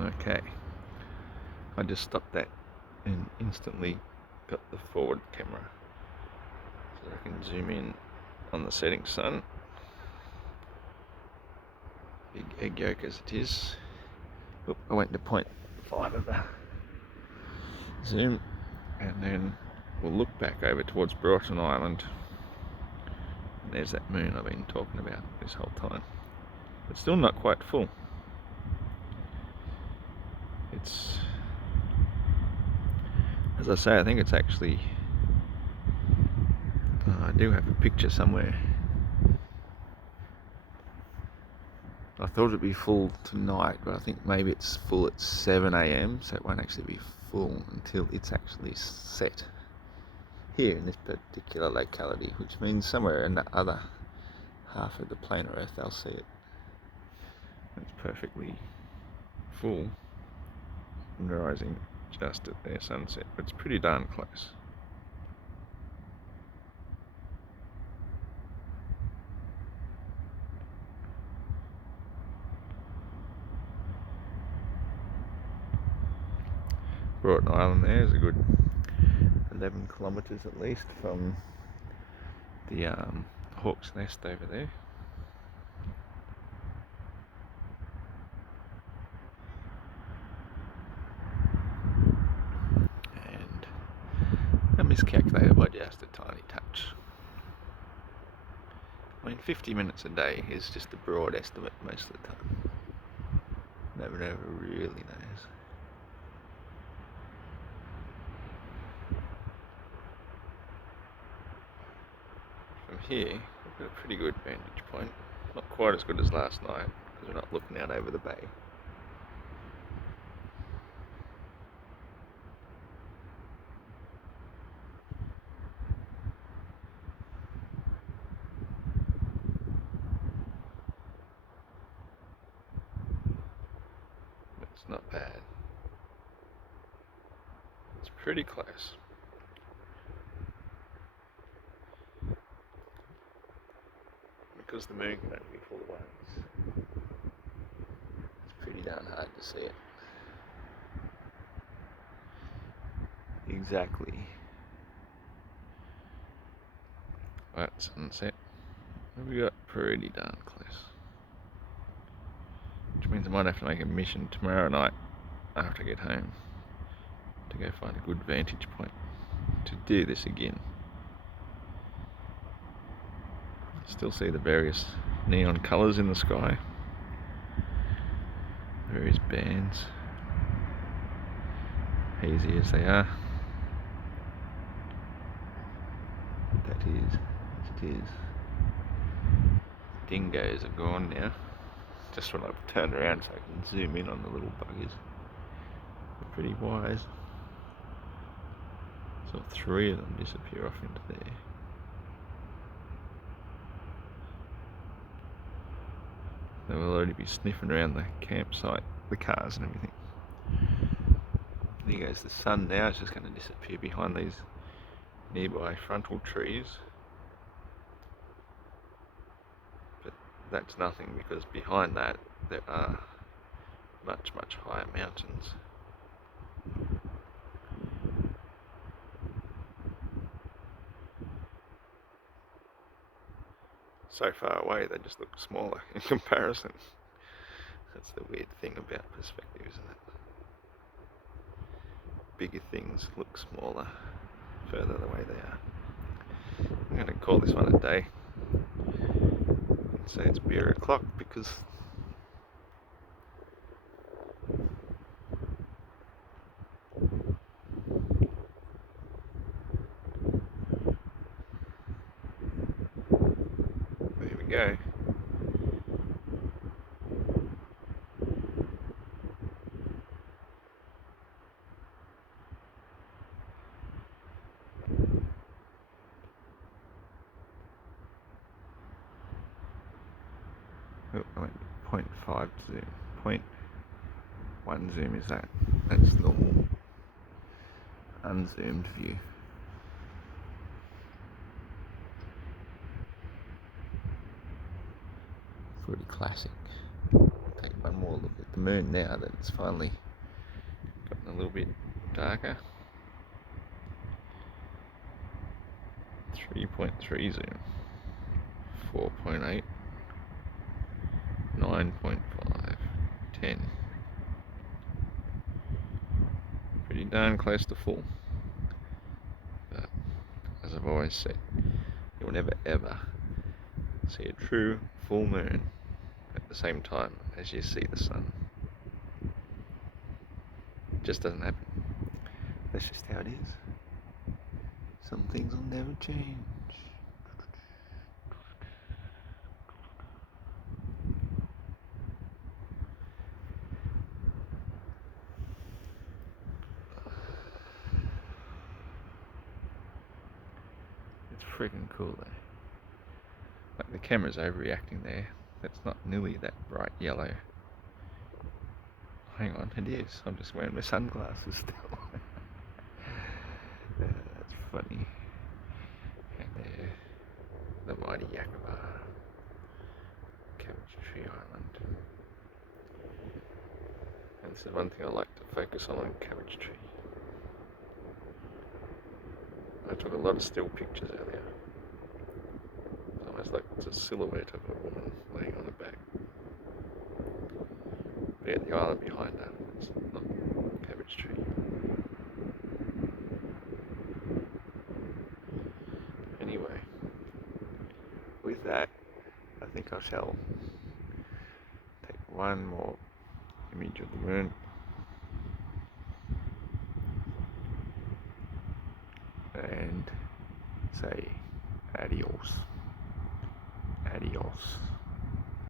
Okay, I just stopped that and instantly got the forward camera, so I can zoom in on the setting sun. Big egg yolk as it is. Oop, I went to 0.5 of the zoom, and then we'll look back over towards Broughton Island. And there's that moon I've been talking about this whole time. But still not quite full. It's, as I say, I think it's actually, I do have a picture somewhere. I thought it'd be full tonight, but I think maybe it's full at 7 AM, so it won't actually be full until it's actually set here in this particular locality, which means somewhere in the other half of the planet Earth they'll see it. It's perfectly full and rising just at their sunset, but it's pretty darn close. Broughton Island there is a good 11 kilometres at least from the Hawk's Nest over there. And I miscalculated by just a tiny touch. I mean, 50 minutes a day is just a broad estimate most of the time. Nobody ever really knows. From here, we've got a pretty good vantage point. Not quite as good as last night, because we're not looking out over the bay. It's not bad. It's pretty close. Because the moon can only be full once, it's pretty darn hard to see it. Exactly. At sunset, we got pretty darn close. Which means I might have to make a mission tomorrow night after I get home to go find a good vantage point to do this again. Still see the various neon colours in the sky, various bands, hazy as they are. That is as it is. Dingoes are gone now. Just when I've turned around so I can zoom in on the little buggers. They're pretty wise. So 3 of them disappear off into there. They will already be sniffing around the campsite, the cars and everything. There goes the sun now. It's just going to disappear behind these nearby frontal trees. But that's nothing, because behind that there are much, much higher mountains. So far away they just look smaller in comparison. That's the weird thing about perspective, isn't it? Bigger things look smaller further the way they are. I'm going to call this one a day and say it's beer o'clock, because there we go. Oh, I went 0.5 zoom. 0.1 zoom is that. That's normal unzoomed view. Pretty classic. Take one more look at them. moon now that it's finally gotten a little bit darker. 3.3 zoom, 4.8, 9.5, 10. Pretty darn close to full. But as I've always said, you'll never ever see a true full moon at the same time as you see the sun. It just doesn't happen. That's just how it is. Some things will never change. It's freaking cool though. Like the camera's overreacting there. That's not nearly that bright yellow. Hang on, it is. I'm just wearing my sunglasses still. That's funny. And there, the mighty Yakima, Cabbage Tree Island. And this is one thing I like to focus on Cabbage Tree. I took a lot of still pictures earlier. It's almost like it's a silhouette of a woman laying on her back. But yeah, the island behind her, it's not Cabbage Tree. Anyway, with that, I think I shall take one more image of the moon and say adios. Adios.